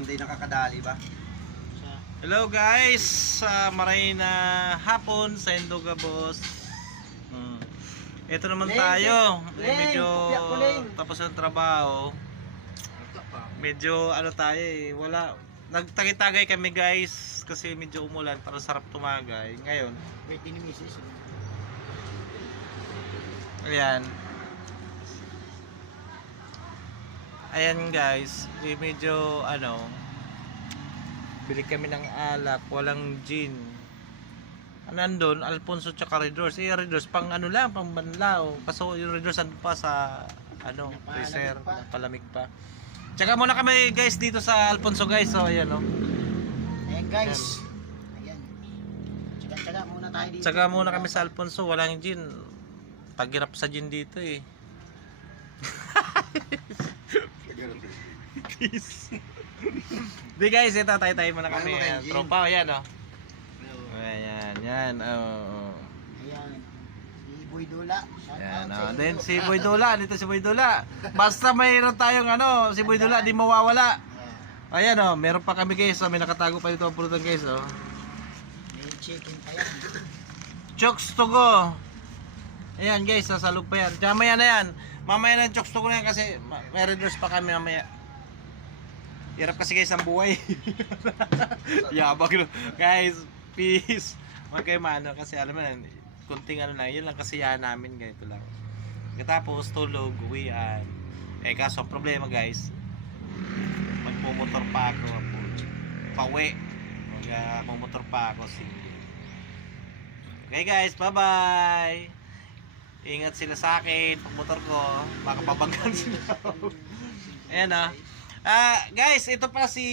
hindi nakakadali ba? Hello guys, maray na hapon sa Endoga boss. Ito naman tayo. Medyo tapos ng trabaho. Medyo ano tayo eh, wala. Nagtagay-tagay kami guys kasi medyo umulan para sarap tumagay. Ngayon, Wait, dinimisis. ayan. Ayan guys, medyo ano, bili kami ng alak, walang gin. Nandun, Alfonso tsaka Red Doors. Red Doors pang ano lang, pang banlaw. Kaso yung Red Doors andun pa sa ano, freezer, palamig pa. Tsaka muna kami guys dito sa Alfonso guys. So ayan oh. Ayan guys. Ayan. Tsaka muna tayo dito. Tsaka muna kami sa Alfonso, walang gin. Tagirap sa gin dito eh. Di guys, ito tayo muna kami. Tropa, ayan oh. Ayan, yan. Oh. Ayan. Si Boy Dula. Ayan, then si Boy Dula, dito si Boy Dula. Basta mayroon tayong ano, si Boy Dula di mawawala. Ayan oh, meron pa kami guys, may nakatago pa dito ang pulutan guys oh. May chicken pa yan. Chokes to go. Ayan guys, sasalog pa yan. Mamaya na yan. Mamaya na yung chokes to go na yan kasi may readers pa kami mamaya. Hirap kasi guys ang buhay. Yabag no. Guys, peace. Huwag kayo maano kasi alam mo na, kunting ano lang, yun lang kasiyahan namin, ganito lang. Katapos tulog, uwian. Eh kaso problema guys, magpumotor pa ako, pauwi. Magpumotor pa ako si. Okay guys, bye bye. Ingat sila sa akin pag motor ko, baka pabanggan sila. Ayan ah. Guys, ito pa si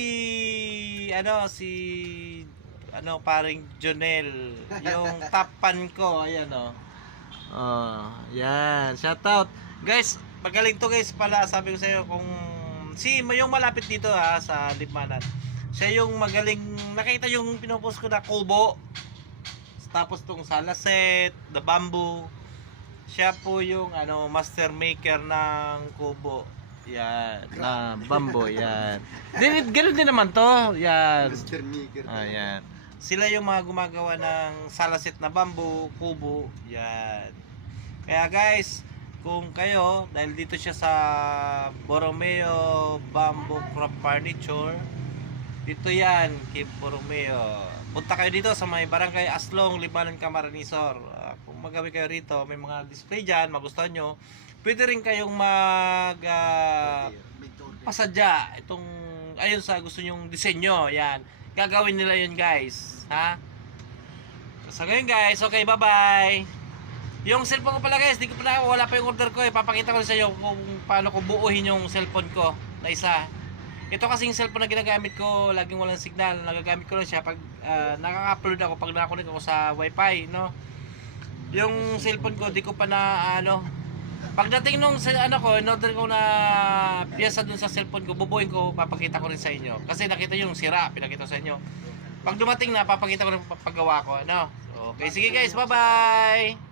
paring Jonel, yung top fan ko, ayan oh. Oh, yan, shout out. Guys, magaling to guys pala, sabi ko sa iyo kung yung malapit dito sa Limanan. Siya yung magaling, nakita yung pinopost ko na kubo. Tapos tong Salaset, the bamboo. Siya po yung master maker ng kubo. Yan, na bamboo, yan. Ganun din naman to. Yan. Mr. Maker. Ayan. Sila yung mga gumagawa ng salasit na bamboo, kubo. Yan. Kaya guys, kung kayo, dahil dito siya sa Borromeo Bamboo Craft Furniture, dito yan, kay Borromeo. Punta kayo dito sa may barangay Aslong, Limanan, Camarines Sur. Kung magawi kayo rito, may mga display dyan, magustuhan nyo. Pwede rin kayong pasadya itong ayun sa gusto nyong disenyo. Yan. Gagawin nila yun guys. Ha? So ngayon guys, okay, bye bye. Yung cellphone ko pala guys, wala pa yung order ko eh. Papakita ko sa inyo kung paano ko buuhin yung cellphone ko na isa. Ito kasing cellphone na ginagamit ko, laging walang signal. Nagagamit ko lang siya pag nakaka-upload ako, pag nakakunik ako sa wifi, no? Yung cellphone ko, di ko pa na pagdating nung in-order ko na piyesa dun sa cellphone ko, bubuhin ko, papakita ko rin sa inyo. Kasi nakita yung sira, pinakita ko sa inyo. Pag dumating na, papakita ko rin paggawa ko, ano? Okay, sige guys, bye-bye!